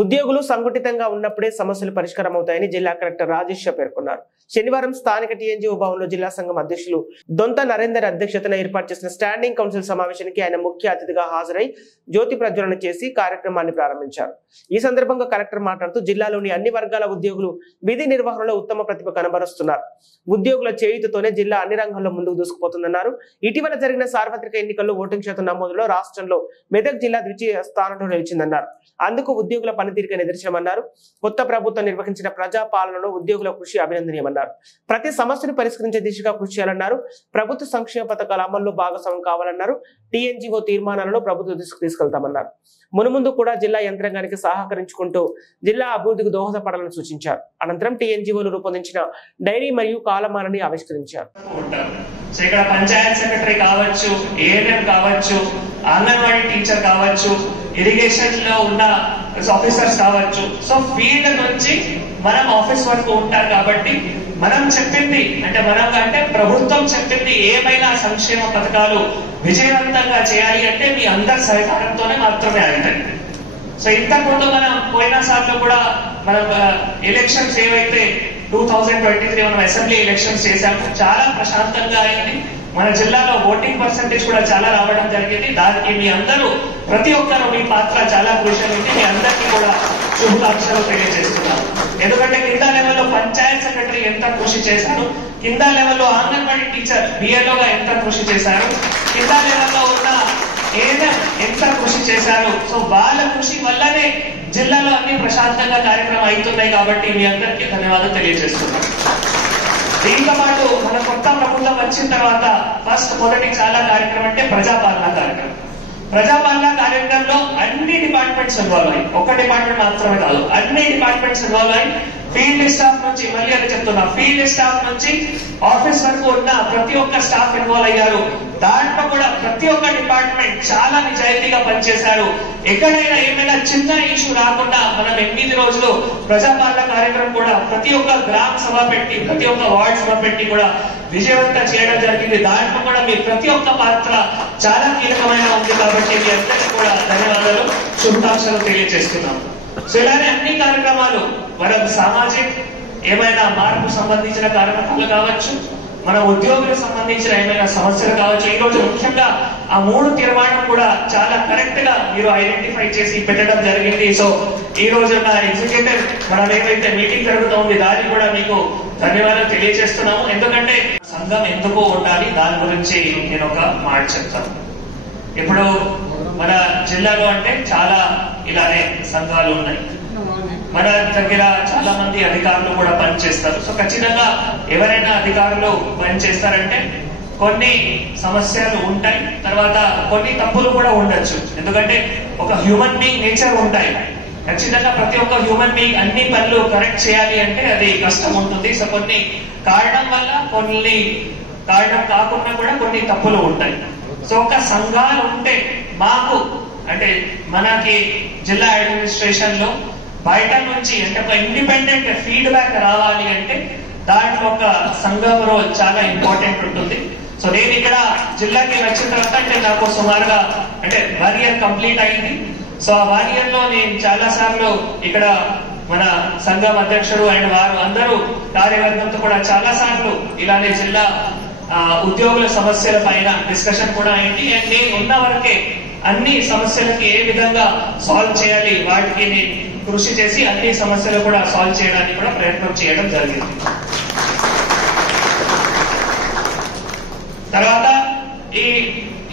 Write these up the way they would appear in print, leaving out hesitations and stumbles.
ఉద్యోగులు సంఘటితంగా ఉన్నప్పుడే సమస్యలు పరిష్కారం అవుతాయని జిల్లా కలెక్టర్ రాజేష్ పేర్కొన్నారు. శనివారం స్థానిక టీఎన్జీఓ భవన్లో జిల్లా సంఘం అధ్యక్షులు దొంత నరేందర్ అధ్యక్షతన ఏర్పాటు చేసిన స్టాండింగ్ కౌన్సిల్ సమావేశానికి ఆయన ముఖ్య అతిథిగా హాజరై జ్యోతి ప్రజ్వలన చేసి కార్యక్రమాన్ని ప్రారంభించారు. ఈ సందర్భంగా కలెక్టర్ మాట్లాడుతూ జిల్లాలోని అన్ని వర్గాల ఉద్యోగులు విధి నిర్వహణలో ఉత్తమ ప్రతిభ కనబరుస్తున్నారు. ఉద్యోగుల చేయుతతోనే జిల్లా అన్ని రంగాల్లో ముందుకు దూసుకుపోతుందన్నారు. ఇటీవల జరిగిన సార్వత్రిక ఎన్నికల్లో ఓటింగ్ శాతం నమోదులో రాష్ట్రంలో మెదక్ జిల్లా ద్వితీయ స్థానంలో నిలిచిందన్నారు. అందుకు ఉద్యోగుల పనితీరుగా నిదర్శనమన్నారు. కొత్త ప్రభుత్వం నిర్వహించిన ప్రజా పాలనలో ఉద్యోగుల కృషి అభినందనీయమన్నారు. ప్రతి సమస్యను పరిష్కరించే దిశగా కృషి చేయాలన్నారు. ప్రభుత్వ సంక్షేమ పథకాల అమల్లో భాగస్వామ్యం కావాలన్నారు. టీఎన్జీఓ తీర్మానాలను ప్రభుత్వ దృష్టికి తీసుకెళ్తామన్నారు. మునుముందు కూడా జిల్లా యంత్రాంగానికి సహకరించుకుంటూ జిల్లా అభివృద్ధికి దోహదపడాలని సూచించారు. అనంతరం టీఎన్జీఓలు రూపొందించిన డైరీ మరియు కాలమానాన్ని ఆవిష్కరించారు. ఇక్కడ పంచాయత్ సెక్రటరీ కావచ్చు, ఏఎన్ఎం కావచ్చు, అంగన్వాడీ టీచర్ కావచ్చు, ఇరిగేషన్ లో ఉన్న ఆఫీసర్స్ కావచ్చు. సో ఫీల్డ్ నుంచి మనం ఆఫీస్ వరకు ఉంటాం కాబట్టి మనం చెప్పింది అంటే ప్రభుత్వం చెప్పింది ఏమైనా సంక్షేమ పథకాలు విజయవంతంగా చేయాలి అంటే మీ అందరి సహకారంతోనే మాత్రమే అవుతాయి. సో ఇంతకుముందు మనం పోయిన సార్లు కూడా మనం ఎలక్షన్స్ ఏవైతే 2023 మనం అసెంబ్లీ ఎలక్షన్స్ చేశాము, చాలా ప్రశాంతంగా అయింది. మన జిల్లాలో ఓటింగ్ పర్సెంటేజ్ కూడా చాలా రావడం జరిగింది. దానికి మీ అందరూ ప్రతి ఒక్కరు మీ పాత్ర చాలా క్రూషియల్ ఉంది. మీ అందరికీ కూడా శుభాకాంక్షలు తెలియజేస్తున్నాను. ఎందుకంటే కింద లెవెల్లో పంచాయత్ సెక్రటరీ ఎంత కృషి చేశారు, కింద లెవెల్లో అంగన్వాడీ టీచర్ బిఎల్ఓగా ఎంత కృషి చేశారు, కింద లెవెల్లో ఉన్న ఏదైనా ఎంత కృషి చేశారు. సో వాళ్ళ కృషి వల్లనే జిల్లాలో అన్ని ప్రశాంతంగా కార్యక్రమం అవుతున్నాయి. కాబట్టి మీ అందరికీ ధన్యవాదాలు తెలియజేస్తున్నాను. దీంతో పాటు మన కొత్త ప్రభుత్వం వచ్చిన తర్వాత మొదటి చాలా కార్యక్రమం అంటే ప్రజాపాలన కార్యక్రమం. ప్రజాపాలన కార్యక్రమంలో అన్ని డిపార్ట్మెంట్స్ ఇన్వాల్వ్ అయ్యి, ఒక్క డిపార్ట్మెంట్ మాత్రమే కాదు, అన్ని డిపార్ట్మెంట్స్ ఇన్వాల్వ్ అయ్యి ఫీల్డ్ స్టాఫ్ నుంచి, మళ్ళీ అని చెప్తున్నా, ఫీల్డ్ స్టాఫ్ నుంచి ఆఫీస్ వరకు ఉన్న ప్రతి ఒక్క స్టాఫ్ ఇన్వాల్వ్ అయ్యారు. దాంట్లో కూడా ప్రతి ఒక్క డిపార్ట్మెంట్ చాలా నిజాయితీగా పనిచేశారు. ఎక్కడైనా ఏమైనా చిన్న ఇష్యూ రాకుండా మనం 8 రోజులు ప్రజాపాలన కార్యక్రమం కూడా ప్రతి ఒక్క గ్రామ సభ పెట్టి, ప్రతి ఒక్క వార్డ్ సభ పెట్టి కూడా విజయవంతం చేయడం జరిగింది. దాంట్లో కూడా మీ ప్రతి ఒక్క పాత్ర చాలా కీలకమైన ఉంది. కాబట్టి మీ అందరికీ కూడా ధన్యవాదాలు, శుభాకాంక్షలు తెలియజేస్తున్నాం. సో ఇలానే అన్ని కార్యక్రమాలు మనం సామాజిక ఏమైనా మార్పు సంబంధించిన కార్యక్రమాలు కావచ్చు, మన ఉద్యోగులకు సంబంధించిన ఏమైనా సమస్యలు కావచ్చు. ఈ రోజు ముఖ్యంగా ఆ 3 తీర్మానం కూడా చాలా కరెక్ట్ గా మీరు ఐడెంటిఫై చేసి పెట్టడం జరిగింది. సో ఈ రోజు నా ఎగ్జిక్యూటివ్ మనం ఏమైతే మీటింగ్ జరుగుతుంది దానికి కూడా మీకు ధన్యవాదాలు తెలియజేస్తున్నాము. ఎందుకంటే సంఘం ఎందుకు ఉండాలి దాని గురించి నేను ఒక మాట చెప్తాను. ఇప్పుడు మన జిల్లాలో అంటే చాలా ఇలానే సంఘాలు ఉన్నాయి. మన దగ్గర చాలా మంది అధికారులు కూడా పనిచేస్తారు. సో ఖచ్చితంగా ఎవరైనా అధికారులు పనిచేస్తారంటే కొన్ని సమస్యలు ఉంటాయి, తర్వాత కొన్ని తప్పులు కూడా ఉండొచ్చు. ఎందుకంటే ఒక హ్యూమన్ బీయింగ్ నేచర్ ఉంటాయి. ఖచ్చితంగా ప్రతి ఒక్క హ్యూమన్ బీయింగ్ అన్ని పనులు కరెక్ట్ చేయాలి అంటే అది కష్టం ఉంటుంది. సో కొన్ని కారణం వల్ల, కొన్ని కారణం కాకుండా కూడా కొన్ని తప్పులు ఉంటాయి. సో ఒక సంఘాలు ఉంటే మాకు అంటే మనకి జిల్లా అడ్మినిస్ట్రేషన్ లో బయట నుంచి అంటే ఒక ఇండిపెండెంట్ ఫీడ్బ్యాక్ రావాలి అంటే దాంట్లో ఒక సంఘం రోల్ చాలా ఇంపార్టెంట్ ఉంటుంది. సో నేను ఇక్కడ జిల్లాకి వచ్చిన తర్వాత అంటే నాకు సుమారుగా అంటే 1 year కంప్లీట్ అయింది. సో ఆ 1 year లో నేను చాలా సార్లు ఇక్కడ మన సంఘం అధ్యక్షుడు అండ్ వారు అందరూ కార్యవర్గంతో కూడా చాలా సార్లు ఇలానే జిల్లా ఉద్యోగుల సమస్యల పైన డిస్కషన్ కూడా అయింది. అండ్ నేను ఉన్న వరకే అన్ని సమస్యలకి ఏ విధంగా సాల్వ్ చేయాలి వాటికి నేను కృషి చేసి అన్ని సమస్యలు కూడా సాల్వ్ చేయడానికి కూడా ప్రయత్నం చేయడం జరిగింది. తర్వాత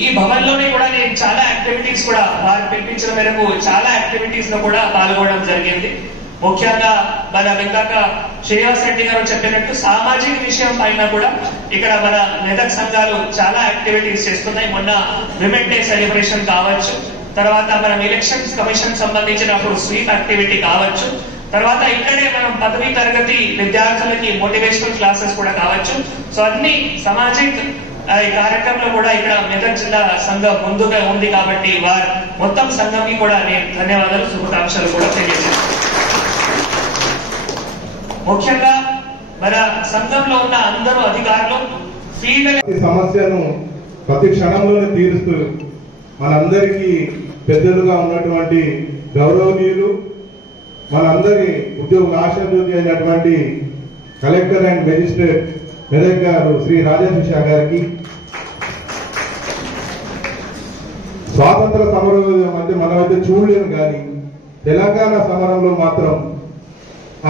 ఈ భవన్ లోనే కూడా నేను చాలా యాక్టివిటీస్ కూడా వారు పిలిపించిన మేరకు చాలా యాక్టివిటీస్ లో కూడా పాల్గొనడం జరిగింది. ముఖ్యంగా మన ఇందాక శ్రీనివాస్ రెడ్డి గారు చెప్పినట్టు సామాజిక విషయం పైన కూడా ఇక్కడ మన మెదక్ సంఘాలు చాలా యాక్టివిటీస్ చేస్తున్నాయి. మొన్న విమెన్ డే సెలబ్రేషన్ కావచ్చు, తర్వాత మనం ఎలక్షన్స్ కమిషన్ సంబంధించినప్పుడు స్వీప్ యాక్టివిటీ కావచ్చు, తర్వాత ఇక్కడే మనం పదవి తరగతి విద్యార్థులకి మోటివేషనల్ క్లాసెస్ కూడా కావచ్చు. సో అన్ని సామాజిక ఈ కార్యక్రమంలో కూడా ఇక్కడ మెదక్ జిల్లా సంఘం ముందుగా ఉంది. కాబట్టి వారు మొత్తం సంఘంకి కూడా నేను ధన్యవాదాలు, శుభాకాంక్షలు కూడా తెలియజేస్తాను. ముఖ్యంగా మన సంఘంలో ఉన్న అందరూ అధికారులు ఫీల్డ్ సమస్యను ప్రతి క్షణంలోనే తీరుస్తూ మనందరికీ పెద్దలుగా ఉన్నటువంటి గౌరవనీయులు మనందరి ఉద్యోగుల ఆశాజ్యోతి అయినటువంటి కలెక్టర్ అండ్ మెజిస్ట్రేట్ మెదక్ గారు శ్రీ రాజేష్ షా గారికి, స్వాతంత్ర సమరం అంటే మనమైతే చూడలేము కానీ తెలంగాణ సమరంలో మాత్రం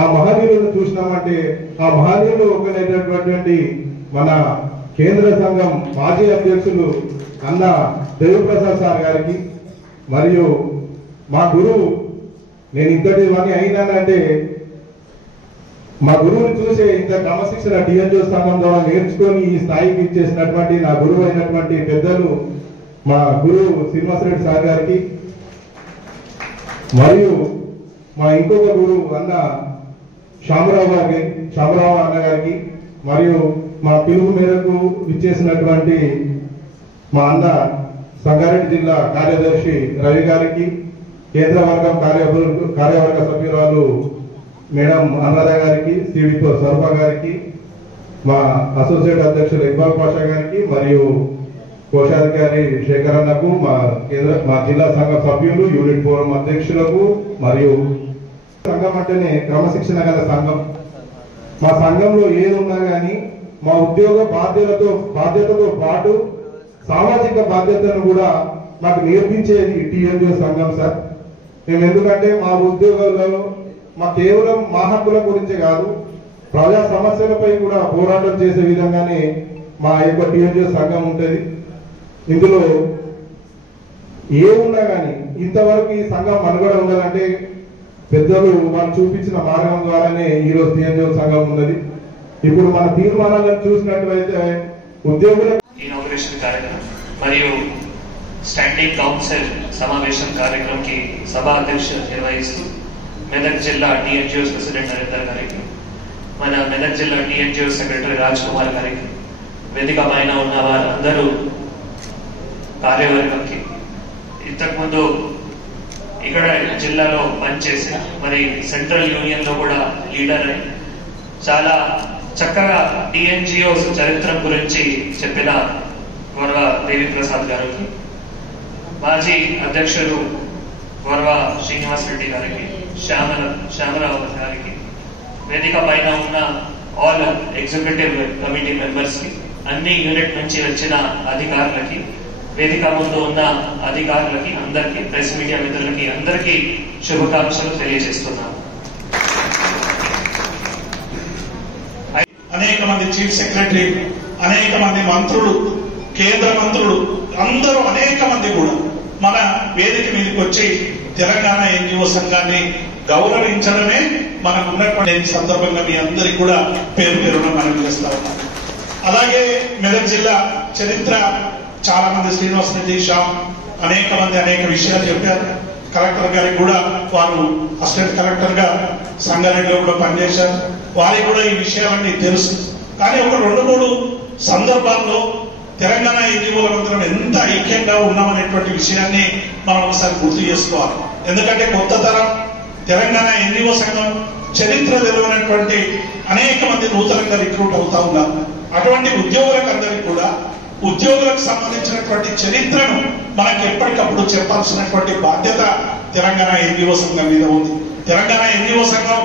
ఆ మహనీయులను చూసినామంటే ఆ మహనీయులు ఒకరైనటువంటి మన కేంద్ర సంఘం మాజీ అధ్యక్షులు అన్న దేవిప్రసాద్ సార్ గారికి, మరియు మా గురువు, నేను ఇంతటి వాణి అయినానంటే మా గురువుని చూసే ఇంత క్రమశిక్షణ టీఎన్జిఓ సంఘం ద్వారా నేర్చుకొని ఈ స్థాయికి ఇచ్చేసినటువంటి నా గురువు అయినటువంటి పెద్దలు మా గురువు శ్రీనివాసరెడ్డి సార్ గారికి, మరియు మా ఇంకొక గురువు అన్న శ్యామరావు అన్న గారికి, మరియు మా పిలుపు మేరకు ఇచ్చేసినటువంటి మా అన్న సంగారెడ్డి జిల్లా కార్యదర్శి రవి గారికి, కేంద్ర వర్గం కార్యవర్గ సభ్యురాలు మేడం అనురాధ గారికి, సిడిపో సర్ఫా గారికి, మా అసోసియేట్ అధ్యక్షులు ఇక్బాల్ పాషా గారికి, మరియు కోశాధికారి శేఖర్ అన్నకు, మా జిల్లా సంఘ సభ్యులు, యూనిట్ ఫోరం అధ్యక్షులకు, మరియు సంఘం అంటేనే క్రమశిక్షణ గల సంఘం. మా సంఘంలో ఏదున్నా కానీ మా ఉద్యోగ బాధ్యతతో పాటు సామాజిక బాధ్యతను కూడా మాకు నేర్పించేది టీఎన్జిఓ సంఘం సార్. మేము ఎందుకంటే మా ఉద్యోగాల్లో మా కేవలం మా హక్కుల గురించి కాదు, ప్రజా సమస్యలపై కూడా పోరాటం చేసే విధంగానే మా యొక్క టీఎన్జిఓ సంఘం ఉంటుంది. ఇందులో ఏమున్నా కానీ ఇంతవరకు ఈ సంఘం మనుగడ ఉండాలంటే పెద్దలు వాళ్ళు చూపించిన మార్గం ద్వారానే ఈరోజు టీఎన్జిఓ సంఘం ఉన్నది. ఇప్పుడు మన తీర్మానాలను చూసినట్లయితే ఉద్యోగుల ఇనాగ్రేషన్ కార్యక్రమం మరియు స్టాండింగ్ కౌన్సిల్ సమావేశం కార్యక్రమంకి సభా అధ్యక్షత నిర్వహిస్తూ మెదక్ జిల్లా టీఎన్జిఓ ప్రెసిడెంట్ నరేందర్ గారికి, మన మెదక్ జిల్లా టీఎన్జిఓ సెక్రటరీ రాజ్ కుమార్ గారికి, వేదిక పైన ఉన్న వారందరూ కార్యవర్గంకి, ఇంతకుముందు ఇక్కడ జిల్లాలో పనిచేసి మరి సెంట్రల్ యూనియన్ లో కూడా లీడర్ అయి చాలా చక్కగా టీఎన్జిఓ చరిత్ర గురించి చెప్పిన గౌరవ దేవిప్రసాద్ గారికి, మాజీ అధ్యక్షులు గౌరవ శ్రీనివాస్ రెడ్డి గారికి, శ్యామరావు గారికి, వేదిక పైన ఉన్న ఆల్ ఎగ్జిక్యూటివ్ కమిటీ మెంబర్స్ కి, అన్ని యూనిట్ నుంచి వచ్చిన అధికారులకి, వేదిక ముందు ఉన్న అధికారులకి, అందరికీ, ప్రెస్ మీడియా మిత్రులకి అందరికీ శుభాకాంక్షలు తెలియజేస్తున్నాను. అనేక మంది చీఫ్ సెక్రటరీ, అనేక మంది మంత్రులు, కేంద్ర మంత్రులు, అందరూ అనేక మంది కూడా మన వేదిక మీదకి వచ్చి తెలంగాణ ఎన్జిఓ సంఘాన్ని గౌరవించడమే మనకు ఉన్నటువంటి సందర్భంగా మీ అందరికీ కూడా పేరు పేరున మనం చేస్తా ఉన్నాం. అలాగే మెదక్ జిల్లా చరిత్ర చాలా మంది శ్రీనివాస్ రెడ్డి, శ్యామ్ అనేక మంది అనేక విషయాలు చెప్పారు. కలెక్టర్ గారికి కూడా వారు అసిస్టెంట్ కలెక్టర్ గా సంగారెడ్డిలో కూడా పనిచేశారు. వారికి కూడా ఈ విషయాలన్నీ తెలుసు. కానీ ఒక 2-3 సందర్భాల్లో తెలంగాణ ఎన్జిఓల మంత్రం ఎంత ఐక్యంగా ఉన్నామనేటువంటి విషయాన్ని మనం ఒకసారి గుర్తు చేసుకోవాలి. ఎందుకంటే కొత్త తరం తెలంగాణ ఎన్జిఓ సంఘం చరిత్ర తెలియనటువంటి అనేక మంది నూతనంగా రిక్రూట్ అవుతా ఉన్నారు. అటువంటి ఉద్యోగులకు అందరికీ కూడా ఉద్యోగులకు సంబంధించినటువంటి చరిత్రను మనకి ఎప్పటికప్పుడు చెప్పాల్సినటువంటి బాధ్యత తెలంగాణ ఎన్జిఓ సంఘం మీద ఉంది. తెలంగాణ ఎన్జిఓ సంఘం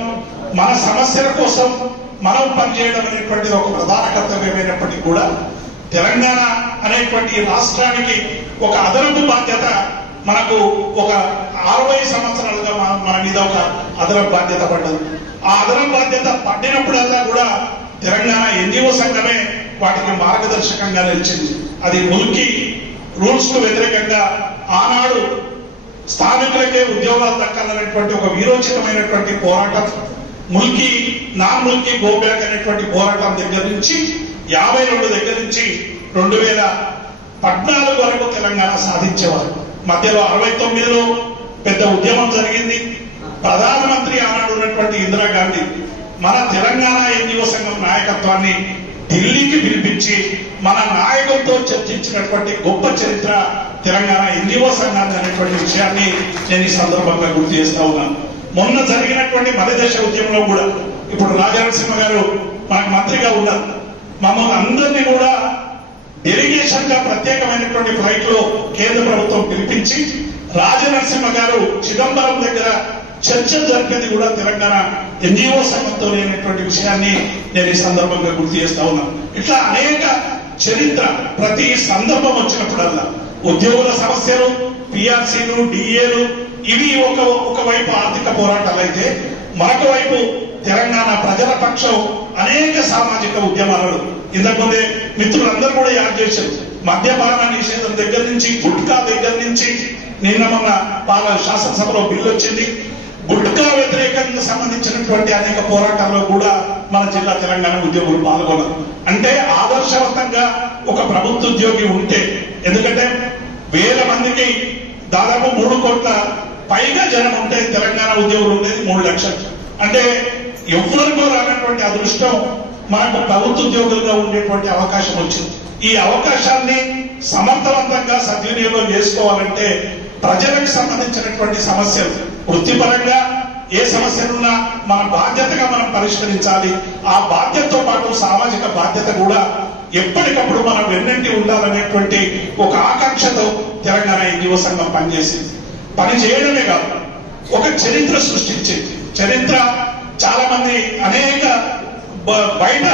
మన సమస్యల కోసం మనం పనిచేయడం అనేటువంటిది ఒక ప్రధాన కర్తవ్యమైనప్పటికీ కూడా తెలంగాణ అనేటువంటి రాష్ట్రానికి ఒక అదనపు బాధ్యత మనకు ఒక 60 సంవత్సరాలుగా మన మీద ఒక అదనపు బాధ్యత పడ్డది. ఆ అదనపు బాధ్యత పడినప్పుడల్లా కూడా తెలంగాణ ఎన్జిఓ సంఘమే వాటికి మార్గదర్శకంగా నిలిచింది. అది ముల్కీ రూల్స్ కు వ్యతిరేకంగా ఆనాడు స్థానికులకే ఉద్యోగాలు దక్కాలనేటువంటి ఒక వీరోచితమైనటువంటి పోరాటం, Mulki non Mulki go back అనేటువంటి పోరాటం దగ్గర నుంచి 52 దగ్గర నుంచి 2014 వరకు తెలంగాణ సాధించేవారు. మధ్యలో 69లో పెద్ద ఉద్యమం జరిగింది. ప్రధానమంత్రి ఆనాడు ఉన్నటువంటి ఇందిరాగాంధీ మన తెలంగాణ ఎన్జిఓ సంఘం నాయకత్వాన్ని ఢిల్లీకి పిలిపించి మన నాయకులతో చర్చించినటువంటి గొప్ప చరిత్ర తెలంగాణ ఎన్జిఓ సంఘాన్ని అనేటువంటి విషయాన్ని నేను ఈ సందర్భంగా గుర్తు చేస్తా ఉన్నాను. మొన్న జరిగినటువంటి మధ్యదేశ ఉద్యమంలో కూడా ఇప్పుడు రాజనరసింహ గారు మనకు మంత్రిగా ఉన్నారు. మమ్మల్ని అందరినీ కూడా డెలిగేషన్ గా ప్రత్యేకమైనటువంటి ఫ్లైట్ లో కేంద్ర ప్రభుత్వం పిలిపించి రాజనరసింహ గారు చిదంబరం దగ్గర చర్చలు జరిపేది కూడా తెలంగాణ ఎన్జిఓ సంఘంతో లేనటువంటి విషయాన్ని నేను ఈ సందర్భంగా గుర్తు చేస్తా ఉన్నాను. ఇట్లా అనేక చరిత్ర ప్రతి సందర్భం వచ్చినప్పుడల్లా ఉద్యోగుల సమస్యలు, పిఆర్సీలు, డిఏలు ఇవి ఒకవైపు ఆర్థిక పోరాటాలు అయితే మరొక వైపు తెలంగాణ ప్రజల పక్షం అనేక సామాజిక ఉద్యమాలు ఇంతకుముందే మిత్రులందరూ కూడా యాడ్ చేశారు. మద్యపాన నిషేధం దగ్గర నుంచి, గుట్కా దగ్గర నుంచి, నిన్న మన శాసనసభలో బిల్లు వచ్చింది. గుట్కా వ్యతిరేకంగా సంబంధించినటువంటి అనేక పోరాటాల్లో కూడా మన జిల్లా తెలంగాణ ఉద్యోగులు పాల్గొన్నారు. అంటే ఆదర్శవంతంగా ఒక ప్రభుత్వ ఉద్యోగి ఉంటే, ఎందుకంటే వేల మందికి దాదాపు 3 కోట్ల పైగా జనం ఉంటే తెలంగాణ ఉద్యోగులు ఉండేది 3 లక్షలు. అంటే ఎవరికో రానటువంటి అదృష్టం మనకు ప్రభుత్వ ఉద్యోగులుగా ఉండేటువంటి అవకాశం వచ్చింది. ఈ అవకాశాన్ని సమర్థవంతంగా సద్వినియోగం చేసుకోవాలంటే ప్రజలకు సంబంధించినటువంటి సమస్యలు వృత్తిపరంగా ఏ సమస్యలున్నా మన బాధ్యతగా మనం పరిష్కరించాలి. ఆ బాధ్యతతో పాటు సామాజిక బాధ్యత కూడా ఎప్పటికప్పుడు మనం వెన్నంటి ఉండాలనేటువంటి ఒక ఆకాంక్షతో తెలంగాణ ఎన్జిఓ సంఘం పనిచేసింది. పని చేయడమే కాదు, ఒక చరిత్ర సృష్టించింది. చరిత్ర చాలా మంది అనేక బయట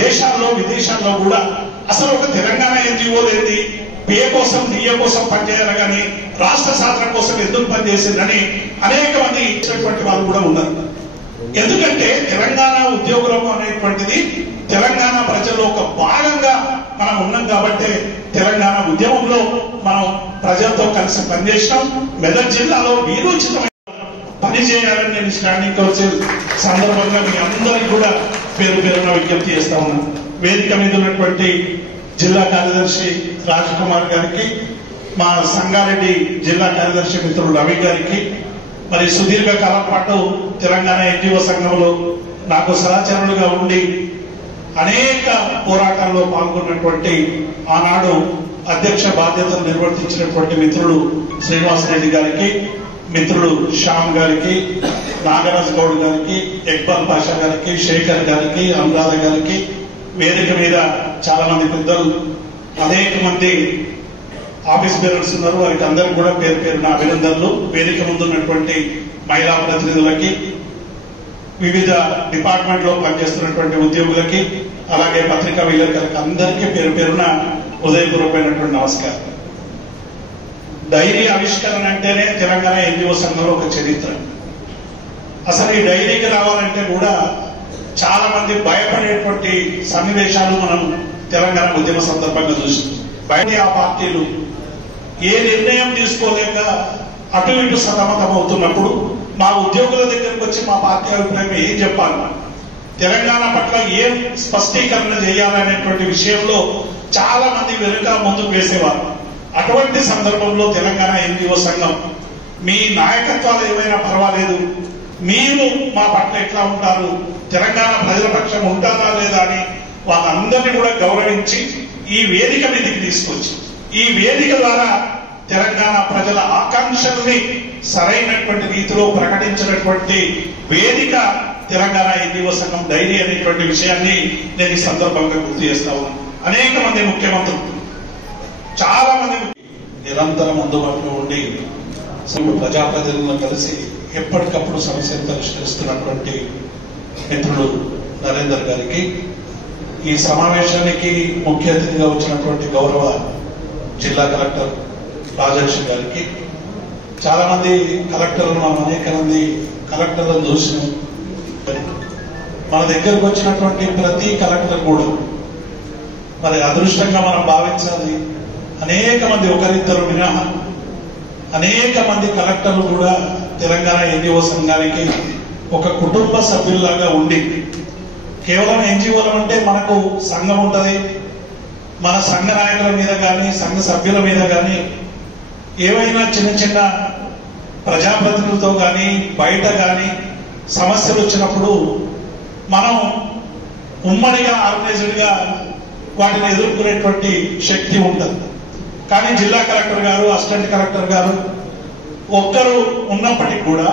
దేశాల్లో విదేశాల్లో కూడా అసలు ఒక తెలంగాణ ఎన్జిఓ లేని పే కోసం డిఏ కోసం పనిచేయాలి కానీ రాష్ట్ర సాధన కోసం ఎందుకు పనిచేసిందని అనేక మంది ఇచ్చినటువంటి వాళ్ళు కూడా ఉన్నారు. ఎందుకంటే తెలంగాణ ఉద్యోగులకు అనేటువంటిది తెలంగాణ ప్రజల్లో ఒక భాగంగా మనం ఉన్నాం కాబట్టి తెలంగాణ ఉద్యమంలో మనం ప్రజలతో కలిసి పనిచేసినాం. మెదక్ జిల్లాలో వీరోచితమైన పని చేయాలని నేను స్టాండింగ్ కౌన్సిల్ సందర్భంగా మీ అందరికీ కూడా పేరు పేరున విజ్ఞప్తి చేస్తా ఉన్నాను. వేదిక మీద ఉన్నటువంటి జిల్లా కార్యదర్శి రాజ్ కుమార్ గారికి, మా సంగారెడ్డి జిల్లా కార్యదర్శి మిత్రుడు రవి గారికి, మరి సుదీర్ఘ కాలం పాటు తెలంగాణ ఎన్జిఓ సంఘంలో నాకు సహచరులుగా ఉండి అనేక పోరాటాల్లో పాల్గొన్నటువంటి ఆనాడు అధ్యక్ష బాధ్యతలు నిర్వర్తించినటువంటి మిత్రుడు శ్రీనివాసరెడ్డి గారికి, మిత్రుడు శ్యామ్ గారికి, నాగరాజ్ గౌడ్ గారికి, ఇక్బాల్ పాషా గారికి, శేఖర్ గారికి, అనురాధ గారికి, వేదిక మీద చాలా మంది పెద్దలు, అనేక మంది ఆఫీస్ బేరర్స్ ఉన్నారు. వారికి అందరికీ కూడా పేరు పేరున అభినందనలు. వేదిక ముందున్నటువంటి మహిళా ప్రతినిధులకి, వివిధ డిపార్ట్మెంట్ లో పనిచేస్తున్నటువంటి ఉద్యోగులకి, అలాగే పత్రికా విలేకరులకు అందరికీ పేరు పేరున హృదయపూర్వకమైనటువంటి నమస్కారం. డైరీ ఆవిష్కరణ అంటేనే తెలంగాణ ఎన్జిఓ సంఘంలో ఒక చరిత్ర. అసలు ఈ డైరీకి రావాలంటే కూడా చాలా మంది భయపడేటువంటి సన్నివేశాలు మనం తెలంగాణ ఉద్యమ సందర్భంగా చూసాం. బయట ఆ పార్టీలు ఏ నిర్ణయం తీసుకోలేక అటు ఇటు సతమతం అవుతున్నప్పుడు మా ఉద్యోగుల దగ్గరకు వచ్చి మా పార్టీ అభిప్రాయం ఏం చెప్పాలి, తెలంగాణ పట్ల ఏం స్పష్టీకరణ చేయాలనేటువంటి విషయంలో చాలా మంది వెనుక ముందుకు వేసేవారు. అటువంటి సందర్భంలో తెలంగాణ ఎన్జిఓ సంఘం మీ నాయకత్వాలు ఏమైనా పర్వాలేదు, మీరు మా పట్ల ఎట్లా ఉంటారు, తెలంగాణ ప్రజల పక్షం ఉంటారా లేదా అని వాళ్ళందరినీ కూడా గౌరవించి ఈ వేదిక మీదకి తీసుకొచ్చి ఈ వేదిక ద్వారా తెలంగాణ ప్రజల ఆకాంక్షల్ని సరైనటువంటి రీతిలో ప్రకటించినటువంటి వేదిక తెలంగాణ ఎన్జిఓ సంఘం డైరీ అనేటువంటి విషయాన్ని నేను ఈ సందర్భంగా గుర్తు చేస్తా ఉన్నాను. అనేక మంది ముఖ్యమంత్రులు, చాలా మంది నిరంతరం అందుబాటులో ఉండి ప్రజాప్రతినిధులను కలిసి ఎప్పటికప్పుడు సమస్యలు పరిష్కరిస్తున్నటువంటి మిత్రుడు నరేందర్ గారికి, ఈ సమావేశానికి ముఖ్య అతిథిగా వచ్చినటువంటి గౌరవ జిల్లా కలెక్టర్ రాజేష్ గారికి, చాలా మంది కలెక్టర్లు, మనం అనేక మంది కలెక్టర్లను చూసినాం. మన దగ్గరకు వచ్చినటువంటి ప్రతి కలెక్టర్ కూడా మరి అదృష్టంగా మనం భావించాలి. అనేక మంది, ఒకరిద్దరు మినహా అనేక మంది కలెక్టర్లు కూడా తెలంగాణ ఎన్జిఓ సంఘానికి ఒక కుటుంబ సభ్యుల్లాగా ఉండి, కేవలం ఎన్జిఓలు అంటే మనకు సంఘం ఉంటది, మన సంఘ నాయకుల మీద కానీ సంఘ సభ్యుల మీద కానీ ఏవైనా చిన్న చిన్న ప్రజాప్రతినిధులతో కానీ బయట కానీ సమస్యలు వచ్చినప్పుడు మనం ఉమ్మడిగా ఆర్గనైజ్డ్ గా వాటిని ఎదుర్కొనేటువంటి శక్తి ఉంటుంది. కానీ జిల్లా కలెక్టర్ గారు, అసిస్టెంట్ కలెక్టర్ గారు ఒక్కరు ఉన్నప్పటికీ కూడా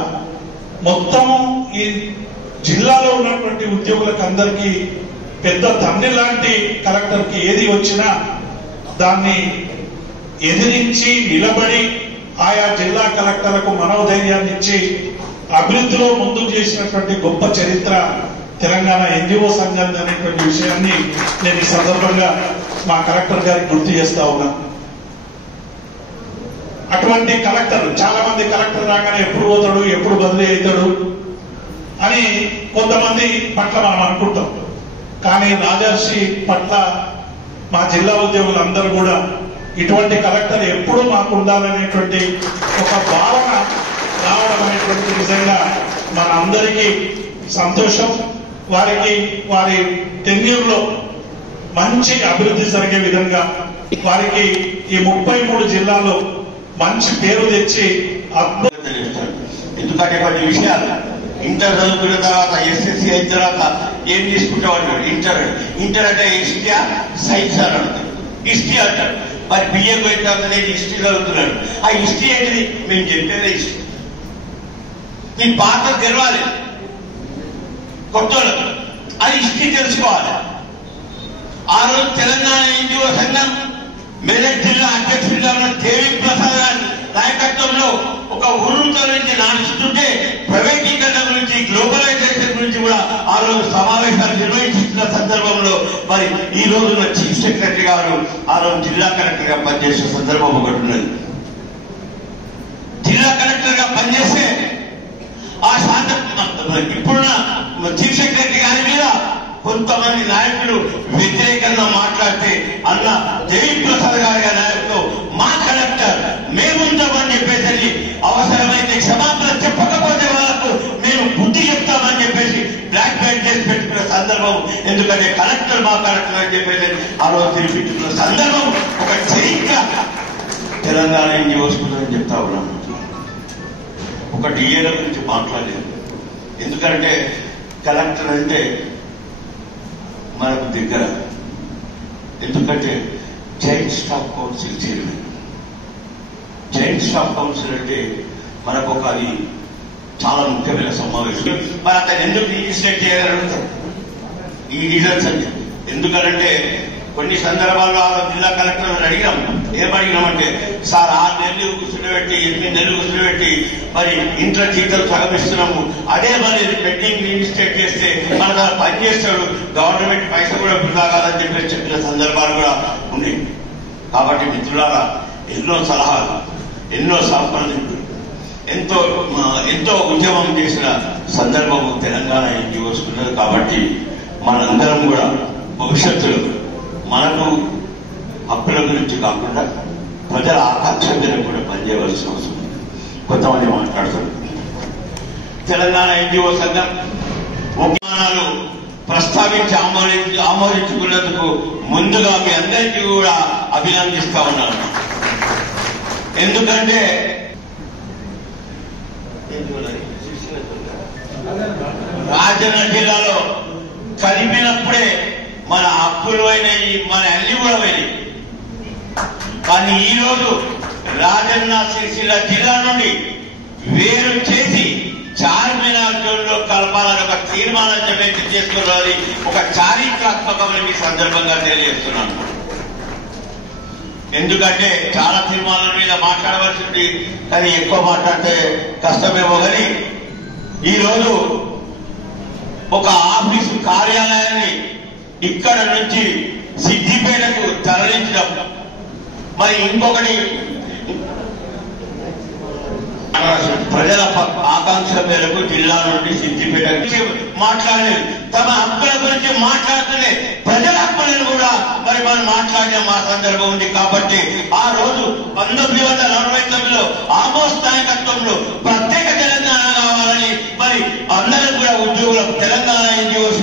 మొత్తము ఈ జిల్లాలో ఉన్నటువంటి ఉద్యోగులకు అందరికీ పెద్ద తండ్రి లాంటి కలెక్టర్కి ఏది వచ్చినా దాన్ని ఎదిరించి నిలబడి ఆయా జిల్లా కలెక్టర్లకు మనోధైర్యాన్ని ఇచ్చి అభివృద్ధిలో ముందుకు చేసినటువంటి గొప్ప చరిత్ర తెలంగాణ ఎన్జిఓ సంఘం అనేటువంటి విషయాన్ని నేను ఈ సందర్భంగా మా కలెక్టర్ గారికి గుర్తు చేస్తా ఉన్నా. అటువంటి కలెక్టర్, చాలా మంది కలెక్టర్ రాగానే ఎప్పుడు పోతాడు, ఎప్పుడు బదిలీ అవుతాడు అని కొంతమంది పట్ల మనం అనుకుంటాం. కానీ రాజర్షి పట్ల మా జిల్లా ఉద్యోగులందరూ కూడా ఇటువంటి కలెక్టర్ ఎప్పుడు మాకు ఉండాలనేటువంటి ఒక భావన రావడం అనేటువంటి నిజంగా మన అందరికీ సంతోషం. వారికి వారి టెన్యూర్లో మంచి అభివృద్ధి జరిగే విధంగా వారికి ఈ 33 జిల్లాల్లో మంచి పేరు తెచ్చి ఎందుకంటే కొన్ని విషయాలు ఇంటర్ చదువుకున్న తర్వాత ఎస్ఎస్సీ అయిన తర్వాత ఏం తీసుకుంటామన్నాడు. ఇంటర్ అంటే హిస్టరీ సైన్స్ అని అడుగుతాడు, హిస్టరీ అంటాడు. మరి బిఏ పోయిన తర్వాత నేను హిస్టరీ చదువుతున్నాడు. ఆ హిస్టరీ ఏంటిది? మేము చెప్పేదే హిస్టరీ. మీ పాత తెలవాలి, కొత్త అది హిస్టరీ తెలుసుకోవాలి. ఆ రోజు తెలంగాణ ఎన్జిఓ సంఘం మెదక్ జిల్లా అధ్యక్షుడిగా ఉన్న దేవి ప్రసాద్ గారి నాయకత్వంలో ఒక ఉర్రుతో నుంచి నడుస్తుంటే ప్రైవేటీకరణ గురించి, గ్లోబలైజేషన్ గురించి కూడా ఆ రోజు సమావేశాలు నిర్వహించిన సందర్భంలో మరి ఈ రోజున చీఫ్ సెక్రటరీ గారు ఆ రోజు జిల్లా కలెక్టర్ గా పనిచేసే సందర్భం ఒకటి ఉన్నది. జిల్లా కలెక్టర్ గా పనిచేస్తే ఆ ఇప్పుడున్న చీఫ్ సెక్రటరీ గారి మీద కొంతమంది నాయకులు వ్యతిరేకంగా మాట్లాడితే అన్న దేవి ప్రసాద్ గారి నాయకులు మా కలెక్టర్ మేముంటామని చెప్పేసి, అవసరమైతే క్షమాపణ చెప్పకపోతే వాళ్ళకు మేము బుద్ధి చెప్తామని చెప్పేసి బ్లాక్ మెయిల్ చేసి పెట్టుకున్న సందర్భం. ఎందుకంటే కలెక్టర్ మా కలెక్టర్ అని చెప్పేసి ఆ రోజు తెలిపించుకున్న సందర్భం ఒక చరిత్ర తెలంగాణ చూసుకుందని చెప్తా ఉన్నాను. ఒక డిఏల గురించి మాట్లాడలేదు. ఎందుకంటే కలెక్టర్ అంటే మనకు దగ్గర. ఎందుకంటే joint staff council chairman. Joint staff council అంటే మనకు ఒక అది చాలా ముఖ్యమైన సమావేశం. మరి అతను ఎందుకు రిజిస్ట్రేట్ చేయాలని ఈ రీజన్స్ అంటే, ఎందుకంటే కొన్ని సందర్భాల్లో ఆ జిల్లా కలెక్టర్ అడిగినాం. ఏమడిగినామంటే, సార్ 6 నెలలు కూర్చుండబెట్టి 8 నెలలు కూర్చుండబెట్టి మరి ఇంట్లో జీతాలు సగమిస్తున్నాము, అదే మరి పెండింగ్ రిజిస్ట్రేట్ చేస్తే మన దాన్ని పనిచేస్తాడు, గవర్నమెంట్ పైసలు కూడా వృధాగాలని చెప్పేసి చెప్పిన సందర్భాలు కూడా ఉన్నాయి. కాబట్టి మిత్రులారా, ఎన్నో సలహాలు, ఎన్నో సంప్రదింపులు, ఎంతో ఉద్యమం చేసిన సందర్భము తెలంగాణ ఎన్జిఓస్ ఉన్నది. కాబట్టి మనందరం కూడా భవిష్యత్తులో మనకు హక్కుల గురించి కాకుండా ప్రజల ఆకాంక్ష మీద కూడా పనిచేయవలసిన అవసరం ఉంది. కొంతమంది మాట్లాడుతున్నారు. తెలంగాణ ఎన్జిఓ సంఘం ఉపమానాలు ప్రస్తావించి ఆమోదించుకున్నందుకు ముందుగా మీ అందరికీ కూడా అభినందిస్తా ఉన్నాను. ఎందుకంటే రాజన్న జిల్లాలో కలిపినప్పుడే మన హక్కులు అయినాయి, మన అన్ని కూడా అయినాయి. కానీ ఈరోజు రాజన్న సిరిసిల్ల జిల్లా నుండి వేరు చేసి చార్మినార్ జోన్లో కలపాలని ఒక తీర్మానం చేసుకున్నది ఒక చారిత్రాత్మకమైన ఈ సందర్భంగా తెలియజేస్తున్నాను. ఎందుకంటే చాలా తీర్మానాల మీద మాట్లాడవలసింది, కానీ ఎక్కువ మాట్లాడితే కష్టమేమో. కానీ ఈరోజు ఒక ఆఫీసు కార్యాలయాన్ని ఇక్కడ నుంచి సిద్దిపేటకు తరలించడం, మరి ఇంకొకటి ప్రజల ఆకాంక్ష మేరకు జిల్లా నుండి సిద్దిపేట మాట్లాడలేదు. తమ హక్కుల గురించి మాట్లాడుతూనే ప్రజల హక్కులను కూడా మరి మనం మాట్లాడిన మా సందర్భం ఉంది. కాబట్టి ఆ రోజు 1949లో ఆమోస్ నాయకత్వంలో ప్రత్యేక తెలంగాణ కావాలని మరి అందరూ కూడా ఉద్యోగులకు తెలంగాణ ఎన్జిఓస్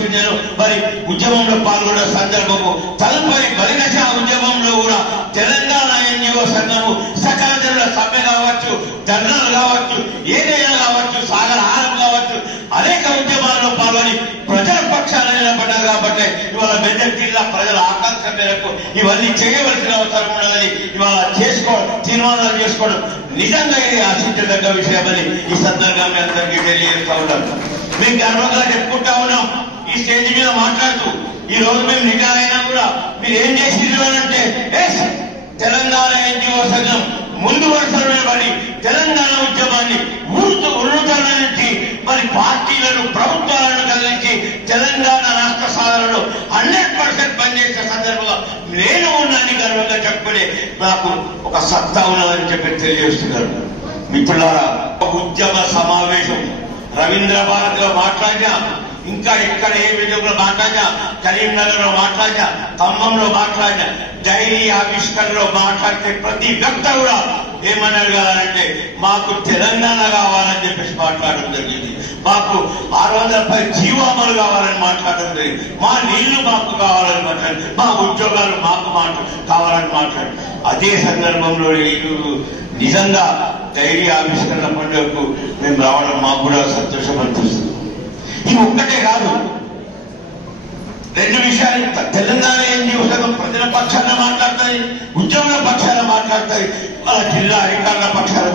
మరి ఉద్యమంలో పాల్గొన్న సందర్భము. తదుపరి బలిదశ ఉద్యమంలో కూడా తెలంగాణ ఎన్జిఓ సంఘము సకల జనుల సమ్మె కావచ్చు, ధర్నాలు కావచ్చు, ఏదైనా కావచ్చు, సాగరహారం కావచ్చు, అనేక ఉద్యమాల్లో పాల్గొని ప్రజల పక్షాన నిలబడ్డారు. కాబట్టి ఇవాళ మెదక్ జిల్లా ప్రజల ఆకాంక్ష మేరకు ఇవన్నీ చేయవలసిన అవసరం ఉన్నదని ఇవాళ తీర్మానాలు చేసుకోవడం నిజంగా ఇది ఆశించదగ్గ విషయమని ఈ సందర్భంగా అందరికీ తెలియజేస్తా ఉన్నాను. మేము గర్వంగా చెప్పుకుంటా ఉన్నాం ఈ స్టేజ్ మీద మాట్లాడుతూ. ఈ రోజు మేము నిజాలైనా కూడా మీరు ఏం చేసిండ్రు అంటే, తెలంగాణ ఎన్జిఓ సంఘం ముందు వరుసలో నిలబడి తెలంగాణ ఉద్యమాన్ని ఉన్నతాల నుంచి నాకు ఒక సత్తా ఉన్నదని చెప్పి తెలియజేస్తున్నారు. మిత్రులారా, ఉద్యమ సమావేశం రవీంద్ర భారతిలో మాట్లాడినా, ఇంకా ఎక్కడ ఏ విధంగా మాట్లాడినా, కరీంనగర్ లో మాట్లాడినా, ఖమ్మంలో మాట్లాడినా, డైరీ ఆవిష్కరణలో మాట్లాడితే ప్రతి వ్యక్తి కూడా ఏమని అడగాలంటే మాకు తెలంగాణ కావాలని చెప్పేసి మాట్లాడడం జరిగింది. మాకు 600 జీవామలు కావాలని మాట్లాడడం జరిగింది. మా నీళ్లు మాకు కావాలని మాట్లాడి, మా ఉద్యోగాలు మాకు కావాలని మాట్లాడి, అదే సందర్భంలో నిజంగా డైరీ ఆవిష్కరణ పండుగకు మేము రావడం మాకు కూడా సంతోషం అనిపిస్తుంది. ఇది ఒక్కటే కాదు, 2 విషయాలు. తెలంగాణ ఎన్జిఓ సంఘం ప్రజల పక్షాన మాట్లాడతాయి, ఉద్యోగుల పక్షాన మాట్లాడతాయి, మన జిల్లా అధికారుల పక్షాన